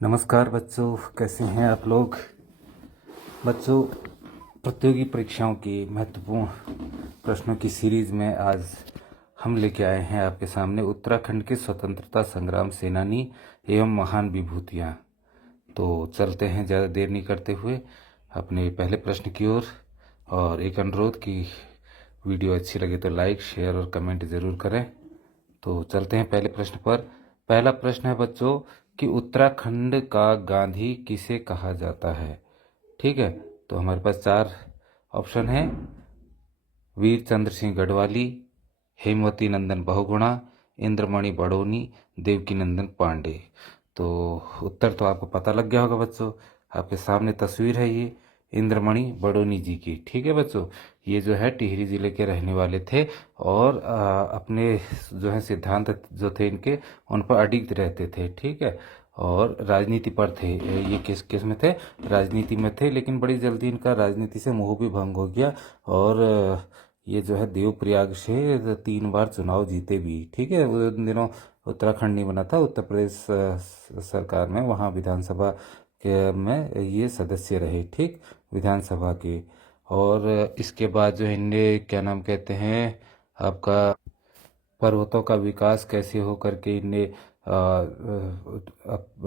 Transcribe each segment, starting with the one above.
नमस्कार बच्चों, कैसे हैं आप लोग। बच्चों, प्रतियोगी परीक्षाओं की महत्वपूर्ण प्रश्नों की सीरीज में आज हम लेके आए हैं आपके सामने उत्तराखंड के स्वतंत्रता संग्राम सेनानी एवं महान विभूतियाँ। तो चलते हैं ज़्यादा देर नहीं करते हुए अपने पहले प्रश्न की ओर। और एक अनुरोध कि वीडियो अच्छी लगे तो लाइक, शेयर और कमेंट ज़रूर करें। तो चलते हैं पहले प्रश्न पर। पहला प्रश्न है बच्चों कि उत्तराखंड का गांधी किसे कहा जाता है। ठीक है, तो हमारे पास 4 ऑप्शन हैं: वीर चंद्र सिंह गढ़वाली, हेमवती नंदन बहुगुणा, इंद्रमणि बडोनी, देवकी नंदन पांडे। तो उत्तर तो आपको पता लग गया होगा बच्चों, आपके सामने तस्वीर है ये इंद्रमणि बडोनी जी की। ठीक है बच्चों, ये जो है टिहरी जिले के रहने वाले थे और अपने जो है सिद्धांत जो थे इनके उन पर अडिग रहते थे। ठीक है, और राजनीति पर थे। ये किस में थे? राजनीति में थे, लेकिन बड़ी जल्दी इनका राजनीति से मोह भी भंग हो गया और ये जो है देवप्रयाग से 3 बार चुनाव जीते भी। ठीक है, उन दिनों उत्तराखंड नहीं बना था, उत्तर प्रदेश सरकार में, वहाँ विधानसभा के में ये सदस्य रहे। ठीक, विधानसभा के। और इसके बाद जो इनने क्या नाम कहते हैं आपका पर्वतों का विकास कैसे हो करके इनने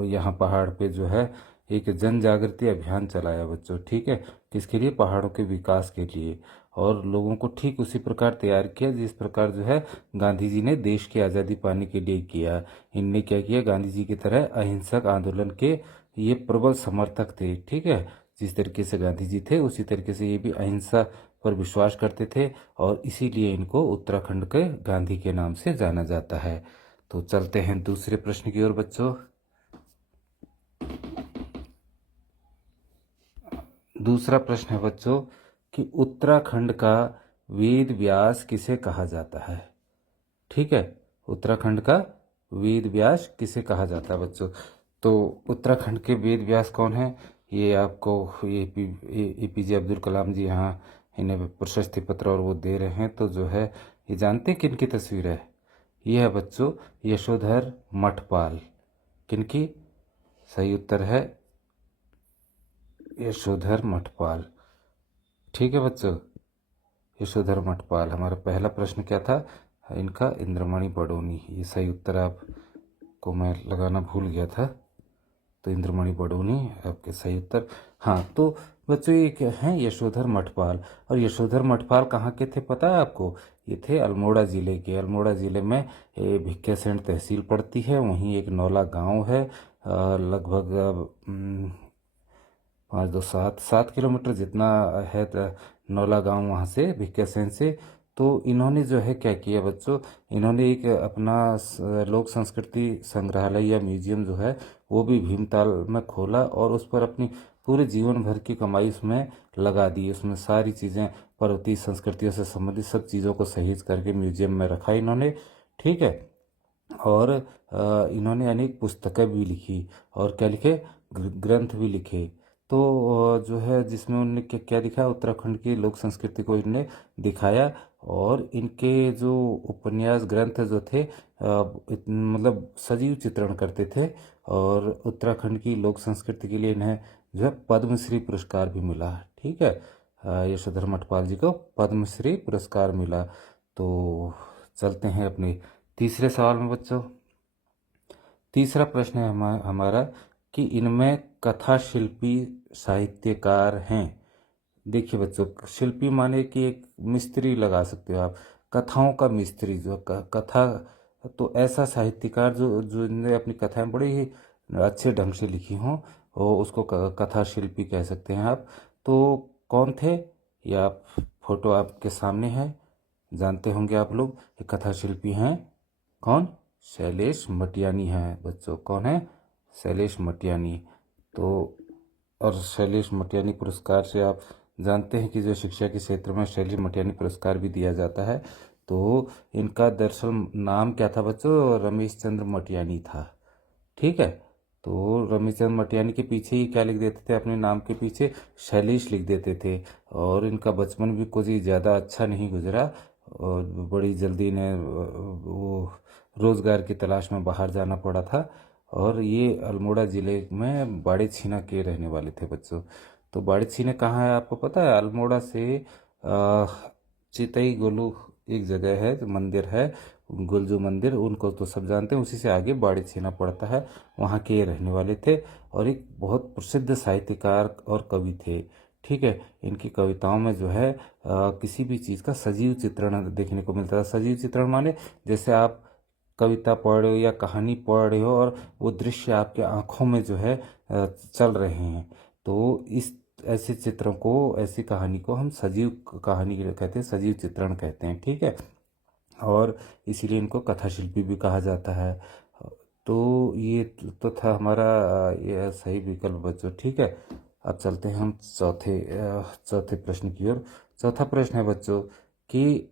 यहाँ पहाड़ पे जो है एक जन जागृति अभियान चलाया बच्चों। ठीक है, किसके लिए? पहाड़ों के विकास के लिए। और लोगों को ठीक उसी प्रकार तैयार किया जिस प्रकार जो है गांधी जी ने देश की आज़ादी पाने के लिए किया। इनने क्या किया? गांधी जी की तरह अहिंसक आंदोलन के ये प्रबल समर्थक थे। ठीक है, जिस तरीके से गांधी जी थे उसी तरीके से ये भी अहिंसा पर विश्वास करते थे और इसीलिए इनको उत्तराखंड के गांधी के नाम से जाना जाता है। तो चलते हैं दूसरे प्रश्न की ओर बच्चों। दूसरा प्रश्न है बच्चों कि उत्तराखंड का वेद व्यास किसे कहा जाता है। ठीक है, उत्तराखंड का वेद व्यास किसे कहा जाता है बच्चों? तो उत्तराखंड के वेद व्यास कौन है? ये आपको ये एपीजे अब्दुल कलाम जी यहाँ इन्हें प्रशस्ति पत्र और वो दे रहे हैं। तो जो है ये जानते हैं किनकी तस्वीर है? ये है बच्चों यशोधर मठपाल। किनकी? सही उत्तर है यशोधर मठपाल। ठीक है बच्चों, यशोधर मठपाल। हमारा पहला प्रश्न क्या था इनका? इंद्रमणि बडोनी। ये सही उत्तर आपको मैं लगाना भूल गया था। तो इंद्रमणि बडोनी आपके सही उत्तर। हाँ, तो बच्चों ये क्या हैं? यशोधर मठपाल। और यशोधर मठपाल कहाँ के थे पता है आपको? ये थे अल्मोड़ा ज़िले के। अल्मोड़ा ज़िले में भिक्यासेंट तहसील पड़ती है, वहीं एक नौला गांव है। लगभग 5 2 7 किलोमीटर जितना है नौला गांव वहाँ से, भिक्यासेंट से। तो इन्होंने जो है क्या किया बच्चों, इन्होंने एक अपना लोक संस्कृति संग्रहालय या म्यूजियम जो है वो भी भीमताल में खोला और उस पर अपनी पूरे जीवन भर की कमाई उसमें लगा दी। उसमें सारी चीज़ें पर्वतीय संस्कृतियों से संबंधित सब चीज़ों को सहेज करके म्यूजियम में रखा इन्होंने। ठीक है, और इन्होंने अनेक पुस्तकें भी लिखी और क्या लिखे? ग्रंथ भी लिखे। तो जो है जिसमें उन्होंने क्या क्या लिखा? उत्तराखंड की लोक संस्कृति को इन्होंने दिखाया। और इनके जो उपन्यास ग्रंथ जो थे मतलब सजीव चित्रण करते थे। और उत्तराखंड की लोक संस्कृति के लिए इन्हें जो है पद्मश्री पुरस्कार भी मिला। ठीक है, यशोधर मठपाल जी को पद्मश्री पुरस्कार मिला। तो चलते हैं अपने तीसरे सवाल में बच्चों। तीसरा प्रश्न है हमारा कि इनमें कथा शिल्पी साहित्यकार हैं। देखिए बच्चों, शिल्पी माने कि एक मिस्त्री लगा सकते हो आप, कथाओं का मिस्त्री जो कथा। तो ऐसा साहित्यकार जो जो इनने अपनी कथाएं बड़े ही अच्छे ढंग से लिखी हों, और उसको कथा शिल्पी कह सकते हैं आप। तो कौन थे? ये आप फोटो आपके सामने है, जानते होंगे आप लोग। ये कथा शिल्पी हैं कौन? शैलेश मटियानी हैं बच्चों। कौन है? शैलेश मटियानी। तो और शैलेश मटियानी पुरस्कार से आप जानते हैं कि जो शिक्षा के क्षेत्र में शैलेश मटियानी पुरस्कार भी दिया जाता है। तो इनका दरअसल नाम क्या था बच्चों? रमेश चंद्र मटियानी था। ठीक है, तो रमेश चंद्र मटियानी के पीछे ही क्या लिख देते थे? अपने नाम के पीछे शैलेश लिख देते थे। और इनका बचपन भी कुछ ज़्यादा अच्छा नहीं गुजरा और बड़ी जल्दी इन्हें वो रोज़गार की तलाश में बाहर जाना पड़ा था। और ये अल्मोड़ा ज़िले में बाड़े छीना के रहने वाले थे बच्चों। तो बाड़े छीना कहाँ है आपको पता है? अल्मोड़ा से चितई गोलू एक जगह है जो मंदिर है, गुलजू मंदिर, उनको तो सब जानते हैं, उसी से आगे बाड़ी छीना पड़ता है, वहाँ के ये रहने वाले थे और एक बहुत प्रसिद्ध साहित्यकार और कवि थे। ठीक है, इनकी कविताओं में जो है किसी भी चीज़ का सजीव चित्रण देखने को मिलता था। सजीव चित्रण माने जैसे आप कविता पढ़ रहे हो या कहानी पढ़ रहे हो और वो दृश्य आपके आंखों में जो है चल रहे हैं, तो इस ऐसे चित्रों को, ऐसी कहानी को हम सजीव कहानी कहते हैं, सजीव चित्रण कहते हैं। ठीक है, और इसीलिए इनको कथा शिल्पी भी कहा जाता है। तो ये तो था हमारा ये सही विकल्प बच्चों। ठीक है, अब चलते हैं हम चौथे प्रश्न की ओर। चौथा प्रश्न है बच्चों कि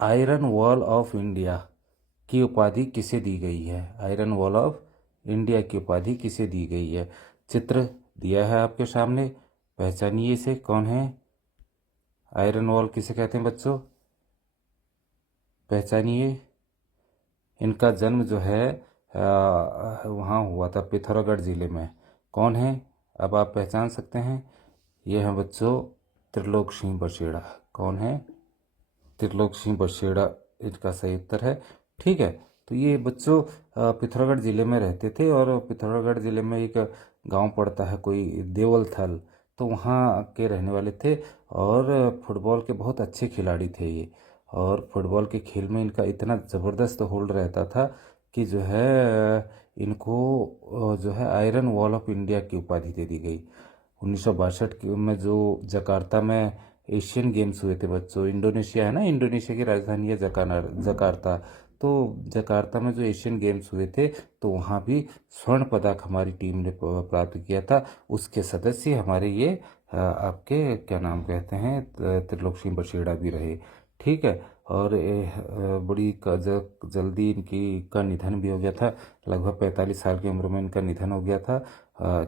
आयरन वॉल ऑफ इंडिया की उपाधि किसे दी गई है? आयरन वॉल ऑफ इंडिया की उपाधि किसे दी गई है? चित्र दिया है आपके सामने, पहचानिए इसे, कौन है? आयरन वॉल किसे कहते हैं बच्चों? पहचानिए। इनका जन्म जो है वहाँ हुआ था, पिथौरागढ़ जिले में। कौन है? अब आप पहचान सकते हैं, ये हैं बच्चों त्रिलोक सिंह बसेड़ा। कौन है? त्रिलोक सिंह बसेड़ा इसका सही उत्तर है। ठीक है, तो ये बच्चों पिथौरागढ़ जिले में रहते थे और पिथौरागढ़ जिले में एक गांव पड़ता है कोई देवलथल, तो वहाँ के रहने वाले थे और फुटबॉल के बहुत अच्छे खिलाड़ी थे ये। और फुटबॉल के खेल में इनका इतना ज़बरदस्त होल्ड रहता था कि जो है इनको जो है आयरन वॉल ऑफ इंडिया की उपाधि दे दी गई। 1962 में जो जकार्ता में एशियन गेम्स हुए थे बच्चों, इंडोनेशिया है ना, इंडोनेशिया की राजधानी है जकार्ता। तो जकार्ता में जो एशियन गेम्स हुए थे, तो वहाँ भी स्वर्ण पदक हमारी टीम ने प्राप्त किया था। उसके सदस्य हमारे ये आपके क्या नाम कहते हैं, त्रिलोक सिंह बसेड़ा भी रहे। ठीक है, और बड़ी जल्दी इनकी का निधन भी हो गया था। लगभग 45 साल की उम्र में इनका निधन हो गया था।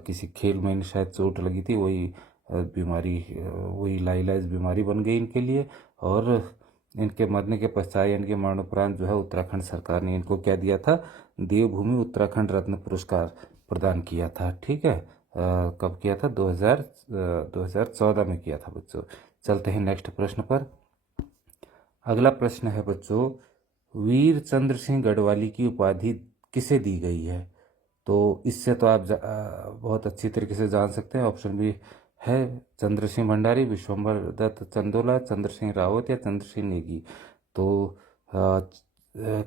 किसी खेल में इन्हें शायद चोट लगी थी, वही बीमारी, वही लाइलाज बीमारी बन गई इनके लिए। और इनके मरने के पश्चात, इनके मरणोपरांत जो है उत्तराखंड सरकार ने इनको क्या दिया था? देवभूमि उत्तराखंड रत्न पुरस्कार प्रदान किया था। ठीक है, कब किया था? 2014 में किया था बच्चों। चलते हैं नेक्स्ट प्रश्न पर। अगला प्रश्न है बच्चों, वीर चंद्र सिंह गढ़वाली की उपाधि किसे दी गई है? तो इससे तो आप बहुत अच्छी तरीके से जान सकते हैं। ऑप्शन भी है, चंद्र सिंह भंडारी, विश्वम्भर दत्त चंदोला, चंद्र सिंह रावत या चंद्र सिंह नेगी। तो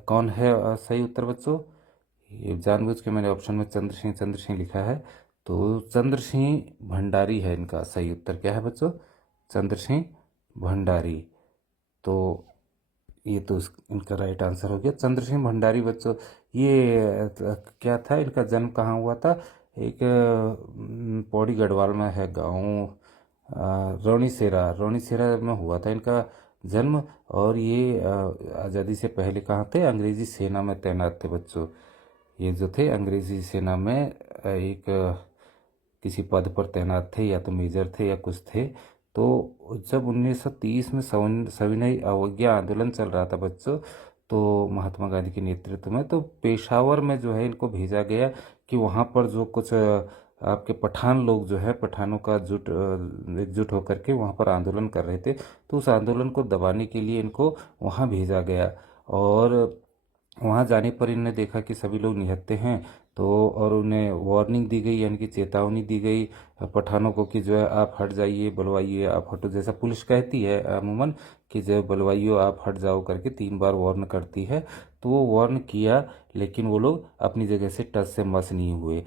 कौन है सही उत्तर बच्चों? ये जानबूझ के मैंने ऑप्शन में चंद्र सिंह लिखा है, तो चंद्र सिंह भंडारी है इनका सही उत्तर। क्या है बच्चों? चंद्र सिंह भंडारी। तो ये तो इनका राइट आंसर हो गया, चंद्र सिंह भंडारी बच्चों। ये क्या था, इनका जन्म कहाँ हुआ था? एक पौड़ी गढ़वाल में है गांव, रोनीसेरा में हुआ था इनका जन्म। और ये आज़ादी से पहले कहाँ थे? अंग्रेजी सेना में तैनात थे बच्चों। ये जो थे अंग्रेजी सेना में एक किसी पद पर तैनात थे, या तो मेजर थे या कुछ थे। तो जब 1930 में सविनय अवज्ञा आंदोलन चल रहा था बच्चों, तो महात्मा गांधी के नेतृत्व में, तो पेशावर में जो है इनको भेजा गया कि वहाँ पर जो कुछ आपके पठान लोग जो है, पठानों का एकजुट होकर के वहाँ पर आंदोलन कर रहे थे, तो उस आंदोलन को दबाने के लिए इनको वहाँ भेजा गया। और वहाँ जाने पर इन्होंने देखा कि सभी लोग निहत्थे हैं, तो और उन्हें वार्निंग दी गई, यानी कि चेतावनी दी गई पठानों को कि जो है आप हट जाइए, बुलवाइए, आप हटो, जैसा पुलिस कहती है अमूमन कि जो बुलवाइयो, आप हट जाओ करके 3 बार वार्न करती है। तो वो वार्न किया, लेकिन वो लोग अपनी जगह से टस से मस नहीं हुए।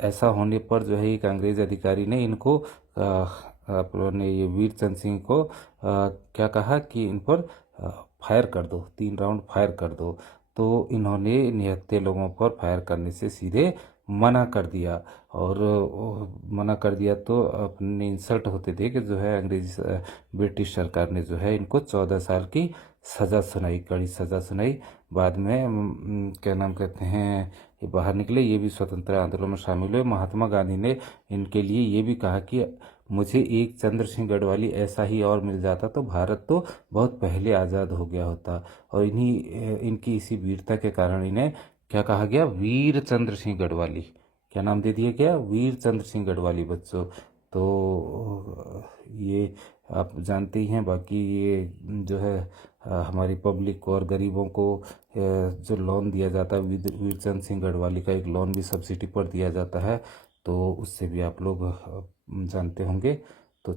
ऐसा होने पर जो है एक अंग्रेज अधिकारी ने इनको अपने ये वीर चंद सिंह को क्या कहा कि इन पर फायर कर दो, 3 राउंड फायर कर दो। तो इन्होंने निहत्थे लोगों पर फायर करने से सीधे मना कर दिया। और मना कर दिया तो अपने इंसल्ट होते थे कि जो है अंग्रेजी ब्रिटिश सरकार ने जो है इनको 14 साल की सज़ा सुनाई, कड़ी सज़ा सुनाई। बाद में क्या नाम कहते हैं, ये बाहर निकले, ये भी स्वतंत्रता आंदोलन में शामिल हुए। महात्मा गांधी ने इनके लिए ये भी कहा कि मुझे एक चंद्र सिंह गढ़वाली ऐसा ही और मिल जाता तो भारत तो बहुत पहले आज़ाद हो गया होता। और इन्हीं इनकी इसी वीरता के कारण इन्हें क्या कहा गया? वीर चंद्र सिंह गढ़वाली। क्या नाम दे दिया गया? वीर चंद्र सिंह गढ़वाली बच्चों। तो ये आप जानते ही हैं। बाकी ये जो है हमारी पब्लिक को और गरीबों को जो लोन दिया जाता है, वीर चंद्र सिंह गढ़वाली का एक लोन भी सब्सिडी पर दिया जाता है, तो उससे भी आप लोग जानते होंगे। तो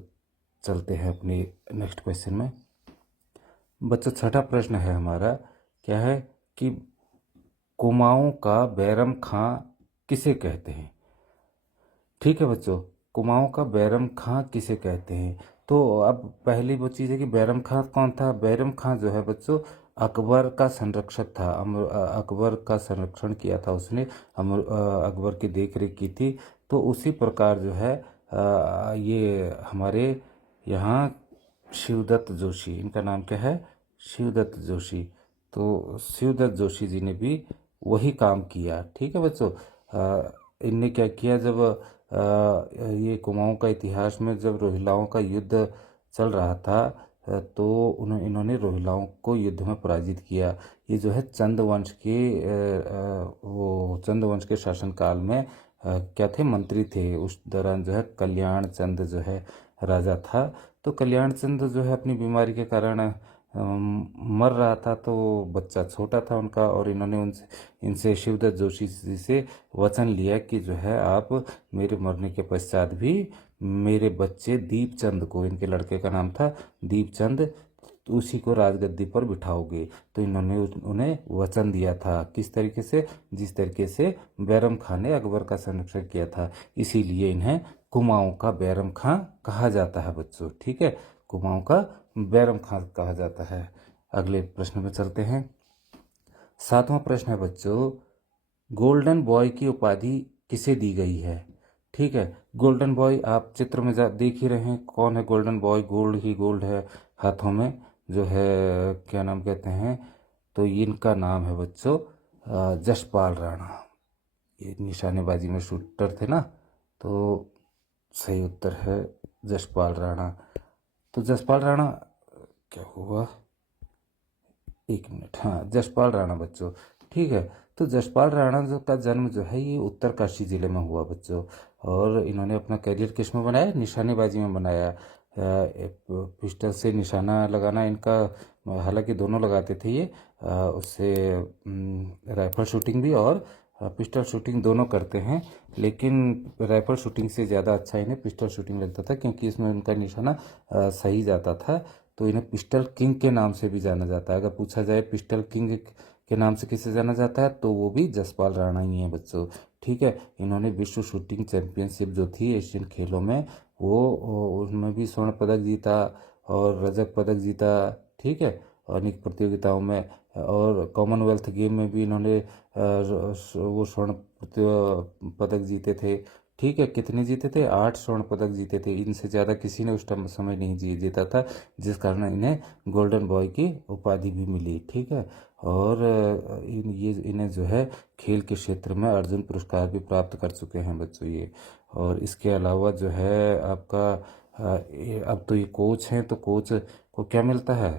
चलते हैं अपने नेक्स्ट क्वेश्चन में बच्चों। छठा प्रश्न है हमारा, क्या है कि कुमाऊं का बैरम खां किसे कहते हैं? ठीक है बच्चों, कुमाऊं का बैरम खां किसे कहते हैं? तो अब पहली वो चीज़ है कि बैरम खां कौन था? बैरम खां जो है बच्चों अकबर का संरक्षक था। अकबर का संरक्षण किया था उसने, अकबर की देख रेख की थी। तो उसी प्रकार जो है ये हमारे यहाँ शिवदत्त जोशी, इनका नाम क्या है? शिवदत्त जोशी। तो शिवदत्त जोशी जी ने भी वही काम किया। ठीक है बच्चों, इनने क्या किया, जब ये कुमाऊं का इतिहास में जब रोहिलाओं का युद्ध चल रहा था, तो इन्होंने रोहिलाओं को युद्ध में पराजित किया। ये जो है चंद वंश के शासनकाल में क्या थे? मंत्री थे। उस दौरान जो है कल्याण चंद जो है राजा था। तो कल्याण चंद जो है अपनी बीमारी के कारण मर रहा था। तो बच्चा छोटा था उनका, और इनसे शिवदत्त जोशी जी से वचन लिया कि जो है आप मेरे मरने के पश्चात भी मेरे बच्चे दीपचंद को, इनके लड़के का नाम था दीपचंद, तो उसी को राजगद्दी पर बिठाओगे। तो इन्होंने उन्हें वचन दिया था। किस तरीके से? जिस तरीके से बैरम खां ने अकबर का संरक्षण किया था। इसीलिए इन्हें कुमाऊं का बैरम खां कहा जाता है बच्चों। ठीक है, कुमाऊं का बैरम खां कहा जाता है। अगले प्रश्न में चलते हैं। सातवां प्रश्न है बच्चों, गोल्डन बॉय की उपाधि किसे दी गई है? ठीक है, गोल्डन बॉय आप चित्र में देख ही रहे हैं कौन है गोल्डन बॉय। गोल्ड ही गोल्ड है हाथों में, जो है क्या नाम कहते हैं? तो इनका नाम है बच्चों जसपाल राणा। ये निशानेबाजी में शूटर थे ना, तो सही उत्तर है जसपाल राणा। तो जसपाल राणा क्या हुआ? एक मिनट, हाँ, जसपाल राणा बच्चों। ठीक है, तो जसपाल राणा का जन्म जो है ये उत्तरकाशी जिले में हुआ बच्चों। और इन्होंने अपना करियर किस में बनाया? निशानेबाजी में बनाया। पिस्टल से निशाना लगाना इनका, हालांकि दोनों लगाते थे ये, उससे राइफल शूटिंग भी और पिस्टल शूटिंग दोनों करते हैं। लेकिन राइफल शूटिंग से ज़्यादा अच्छा इन्हें पिस्टल शूटिंग लगता था, क्योंकि इसमें उनका निशाना सही जाता था। तो इन्हें पिस्टल किंग के नाम से भी जाना जाता है। अगर पूछा जाए पिस्टल किंग के नाम से किसे जाना जाता है, तो वो भी जसपाल राणा ही है बच्चों। ठीक है, इन्होंने विश्व शूटिंग चैंपियनशिप जो थी एशियन खेलों में, वो उसमें भी स्वर्ण पदक जीता और रजत पदक जीता। ठीक है, अनेक प्रतियोगिताओं में, और कॉमनवेल्थ गेम में भी इन्होंने वो स्वर्ण पदक जीते थे। ठीक है, कितने जीते थे? 8 स्वर्ण पदक जीते थे। इनसे ज़्यादा किसी ने उस समय नहीं जीता था, जिस कारण इन्हें गोल्डन बॉय की उपाधि भी मिली। ठीक है, और इन्हें जो है खेल के क्षेत्र में अर्जुन पुरस्कार भी प्राप्त कर चुके हैं बच्चों ये। और इसके अलावा जो है आपका अब तो ये कोच हैं, तो कोच को क्या मिलता है?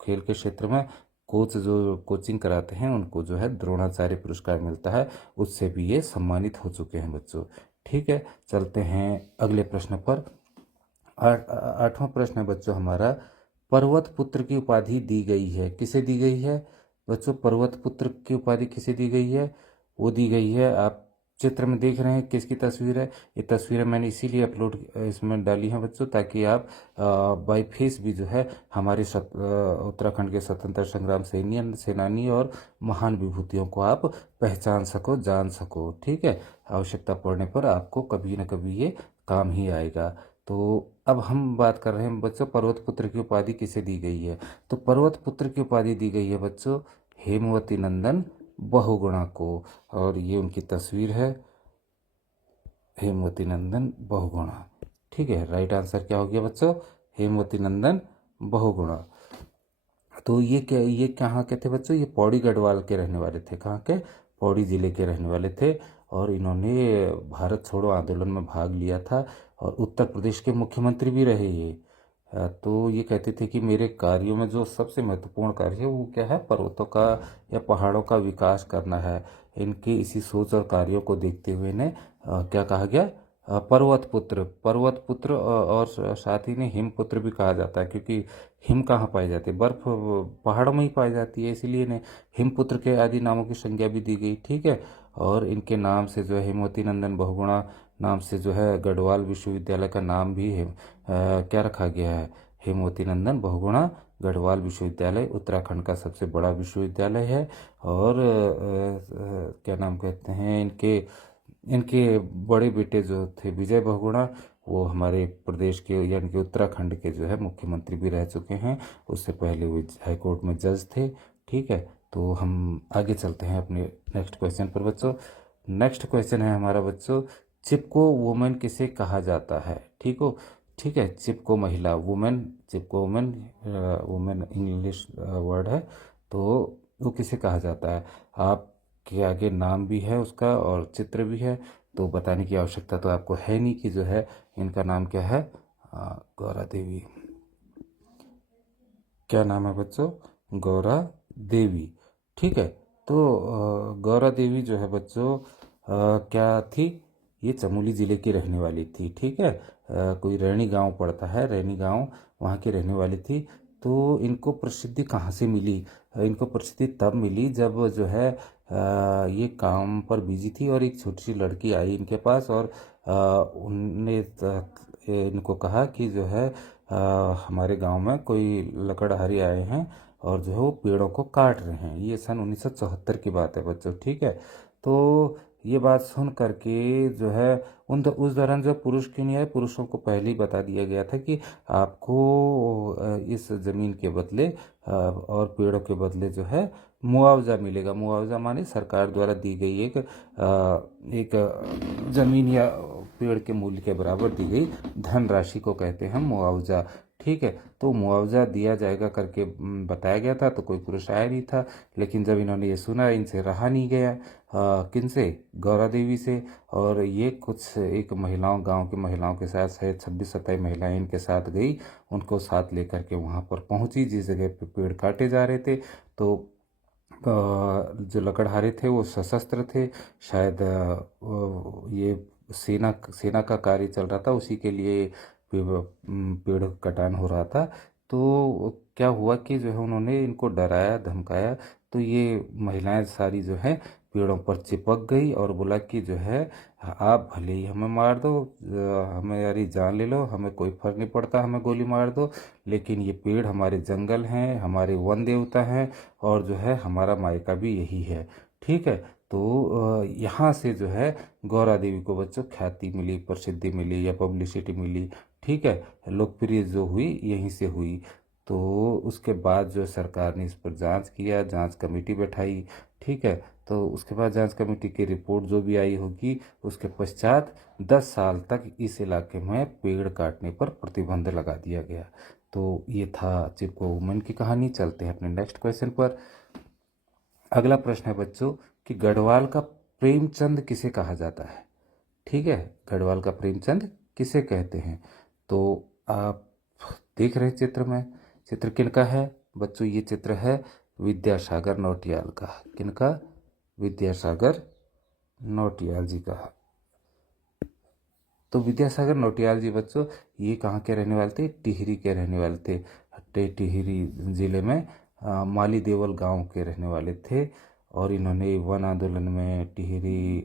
खेल के क्षेत्र में कोच जो कोचिंग कराते हैं उनको जो है द्रोणाचार्य पुरस्कार मिलता है। उससे भी ये सम्मानित हो चुके हैं बच्चों। ठीक है, चलते हैं अगले प्रश्न पर। आठवां प्रश्न है बच्चों हमारा, पर्वत पुत्र की उपाधि दी गई है, किसे दी गई है बच्चों? पर्वत पुत्र की उपाधि किसे दी गई है? वो दी गई है, आप चित्र में देख रहे हैं किसकी तस्वीर है? ये तस्वीरें मैंने इसीलिए अपलोड इसमें डाली हैं बच्चों, ताकि आप बाई फेस भी जो है हमारे उत्तराखंड के स्वतंत्रता संग्राम सेनानी और महान विभूतियों को आप पहचान सको, जान सको। ठीक है, आवश्यकता पड़ने पर आपको कभी न कभी ये काम ही आएगा। तो अब हम बात कर रहे हैं बच्चों, पर्वत पुत्र की उपाधि किसे दी गई है? तो पर्वत पुत्र की उपाधि दी गई है बच्चों हेमवती नंदन बहुगुणा को। और ये उनकी तस्वीर है, हेमवती नंदन बहुगुणा। ठीक है, राइट आंसर क्या हो गया बच्चों? हेमवती नंदन बहुगुणा। तो ये कहाँ के थे बच्चों? ये पौड़ी गढ़वाल के रहने वाले थे। कहाँ के? पौड़ी जिले के रहने वाले थे। और इन्होंने भारत छोड़ो आंदोलन में भाग लिया था, और उत्तर प्रदेश के मुख्यमंत्री भी रहे ये। तो ये कहते थे कि मेरे कार्यों में जो सबसे महत्वपूर्ण कार्य है वो क्या है, पर्वतों का या पहाड़ों का विकास करना है। इनके इसी सोच और कार्यों को देखते हुए इन्हें क्या कहा गया, पर्वत पुत्र। पर्वत पुत्र और साथ ही ने हिमपुत्र भी कहा जाता है, क्योंकि हिम कहाँ पाई जाती है, बर्फ पहाड़ों में ही पाई जाती है, इसीलिए इन्हें हिमपुत्र के आदि नामों की संज्ञा भी दी गई। ठीक है। और इनके नाम से जो है हेमवती नंदन बहुगुणा नाम से जो है गढ़वाल विश्वविद्यालय का नाम भी है क्या रखा गया है, हेमवती नंदन बहुगुणा गढ़वाल विश्वविद्यालय उत्तराखंड का सबसे बड़ा विश्वविद्यालय है। और क्या नाम कहते हैं, इनके इनके बड़े बेटे जो थे विजय बहुगुणा, वो हमारे प्रदेश के यानी कि उत्तराखंड के जो है मुख्यमंत्री भी रह चुके हैं। उससे पहले वो हाईकोर्ट में जज थे। ठीक है। तो हम आगे चलते हैं अपने नेक्स्ट क्वेश्चन पर बच्चों। नेक्स्ट क्वेश्चन है हमारा बच्चों, चिपको वुमेन किसे कहा जाता है। ठीक है, चिपको महिला, वुमेन, चिपको वुमेन, वुमेन इंग्लिश वर्ड है, तो वो किसे कहा जाता है। आपके आगे नाम भी है उसका और चित्र भी है, तो बताने की आवश्यकता तो आपको है नहीं कि जो है इनका नाम क्या है, गौरा देवी। क्या नाम है बच्चों, गौरा देवी। ठीक है। तो गौरा देवी जो है बच्चों क्या थी, ये चमोली ज़िले की रहने वाली थी। ठीक है। कोई रैनी गांव पड़ता है, रैनी गांव, वहाँ की रहने वाली थी। तो इनको प्रसिद्धि कहाँ से मिली, इनको प्रसिद्धि तब मिली जब जो है ये काम पर बिजी थी और एक छोटी सी लड़की आई इनके पास और उनने इनको कहा कि जो है हमारे गांव में कोई लकड़हारी आए हैं और जो है वो पेड़ों को काट रहे हैं। ये सन 1974 की बात है बच्चों। ठीक है। तो ये बात सुन करके जो है उस दौरान जो पुरुष क्यों नहीं आए, पुरुषों को पहले ही बता दिया गया था कि आपको इस जमीन के बदले और पेड़ों के बदले जो है मुआवजा मिलेगा। मुआवजा माने सरकार द्वारा दी गई एक जमीन या पेड़ के मूल्य के बराबर दी गई धनराशि को कहते हैं मुआवजा। ठीक है। तो मुआवजा दिया जाएगा करके बताया गया था, तो कोई पुरुष आया नहीं था। लेकिन जब इन्होंने ये सुना, इनसे रहा नहीं गया, किनसे, गौरा देवी से। और ये कुछ एक महिलाओं, गांव की महिलाओं के साथ शायद 26-27 महिलाएं इनके साथ गई, उनको साथ लेकर के वहां पर पहुंची जिस जगह पे पेड़ काटे जा रहे थे। तो जो लकड़हारे थे वो सशस्त्र थे, शायद ये सेना सेना का कार्य चल रहा था, उसी के लिए पेड़ कटान हो रहा था। तो क्या हुआ कि जो है उन्होंने इनको डराया धमकाया, तो ये महिलाएं सारी जो है पेड़ों पर चिपक गई और बोला कि जो है आप भले ही हमें मार दो, हमें यारी जान ले लो, हमें कोई फर्क नहीं पड़ता, हमें गोली मार दो, लेकिन ये पेड़ हमारे जंगल हैं, हमारे वन देवता हैं और जो है हमारा मायका भी यही है। ठीक है। तो यहाँ से जो है गौरा देवी को बच्चों ख्याति मिली, प्रसिद्धि मिली या पब्लिसिटी मिली। ठीक है। लोकप्रिय जो हुई यहीं से हुई। तो उसके बाद जो सरकार ने इस पर जांच किया, जांच कमेटी बैठाई। ठीक है। तो उसके बाद जांच कमेटी की रिपोर्ट जो भी आई होगी, उसके पश्चात 10 साल तक इस इलाके में पेड़ काटने पर प्रतिबंध लगा दिया गया। तो ये था चिपको वुमेन की कहानी। चलते हैं अपने नेक्स्ट क्वेश्चन पर। अगला प्रश्न है बच्चों कि गढ़वाल का प्रेमचंद किसे कहा जाता है। ठीक है। गढ़वाल का प्रेमचंद किसे कहते हैं। तो आप देख रहे हैं चित्र में, चित्र किनका है बच्चों, ये चित्र है विद्यासागर नौटियाल का। किनका, विद्यासागर नौटियाल जी का। तो विद्यासागर नौटियाल जी बच्चों ये कहाँ के रहने वाले थे, टिहरी के रहने वाले थे। टिहरी जिले में माली देवल गांव के रहने वाले थे। और इन्होंने वन आंदोलन में टिहरी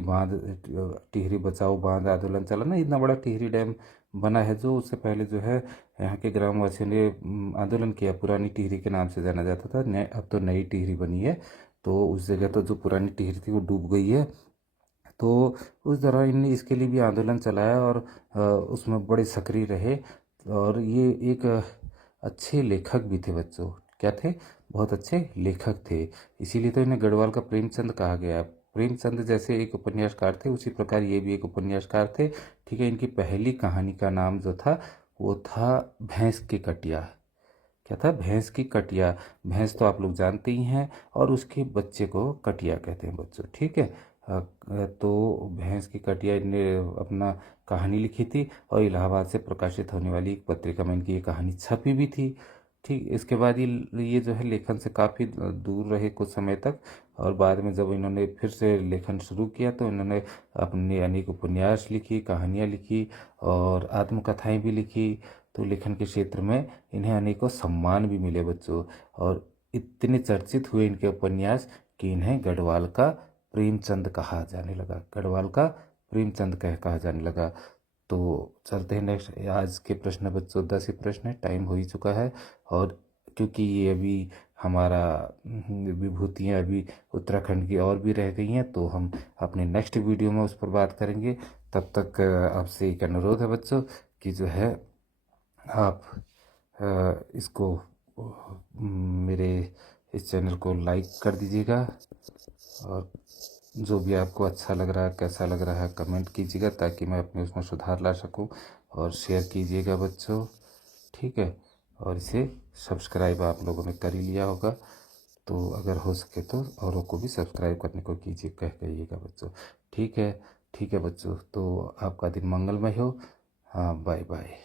बांध, टिहरी बचाओ बांध आंदोलन चला ना, इतना बड़ा टिहरी डैम बना है जो उससे पहले जो है यहाँ के ग्रामवासियों ने आंदोलन किया। पुरानी टिहरी के नाम से जाना जाता था, अब तो नई टिहरी बनी है। तो उस जगह तो जो पुरानी टिहरी थी वो डूब गई है। तो उस दौरान इनने इसके लिए भी आंदोलन चलाया और उसमें बड़े सक्रिय रहे। और ये एक अच्छे लेखक भी थे बच्चों। क्या थे, बहुत अच्छे लेखक थे। इसीलिए तो इन्हें गढ़वाल का प्रेमचंद कहा गया। प्रेमचंद जैसे एक उपन्यासकार थे, उसी प्रकार ये भी एक उपन्यासकार थे। ठीक है। इनकी पहली कहानी का नाम जो था वो था भैंस की कटिया। क्या था, भैंस की कटिया। भैंस तो आप लोग जानते ही हैं, और उसके बच्चे को कटिया कहते हैं बच्चों। ठीक है। तो भैंस की कटिया ने अपना कहानी लिखी थी और इलाहाबाद से प्रकाशित होने वाली एक पत्रिका में इनकी ये कहानी छपी भी थी। ठीक, इसके बाद ये जो है लेखन से काफ़ी दूर रहे कुछ समय तक, और बाद में जब इन्होंने फिर से लेखन शुरू किया तो इन्होंने अपनी अनेक उपन्यास लिखी, कहानियाँ लिखी और आत्मकथाएं भी लिखी। तो लेखन के क्षेत्र में इन्हें अनेकों सम्मान भी मिले बच्चों, और इतने चर्चित हुए इनके उपन्यास कि इन्हें गढ़वाल का प्रेमचंद कहा जाने लगा, गढ़वाल का प्रेमचंद कहा जाने लगा। तो चलते हैं नेक्स्ट। आज के प्रश्न बच्चों 10 ही प्रश्न है, टाइम हो ही चुका है, और क्योंकि ये अभी हमारा विभूतियाँ अभी उत्तराखंड की और भी रह गई हैं, तो हम अपने नेक्स्ट वीडियो में उस पर बात करेंगे। तब तक आपसे एक अनुरोध है बच्चों कि जो है आप इसको मेरे इस चैनल को लाइक कर दीजिएगा, और जो भी आपको अच्छा लग रहा है, कैसा लग रहा है, कमेंट कीजिएगा ताकि मैं अपने उसमें सुधार ला सकूं, और शेयर कीजिएगा बच्चों, ठीक है। और इसे सब्सक्राइब आप लोगों ने कर ही लिया होगा, तो अगर हो सके तो औरों को भी सब्सक्राइब करने को कहिएगा बच्चों, ठीक है। ठीक है बच्चों, तो आपका दिन मंगलमय हो। हाँ, बाय बाय।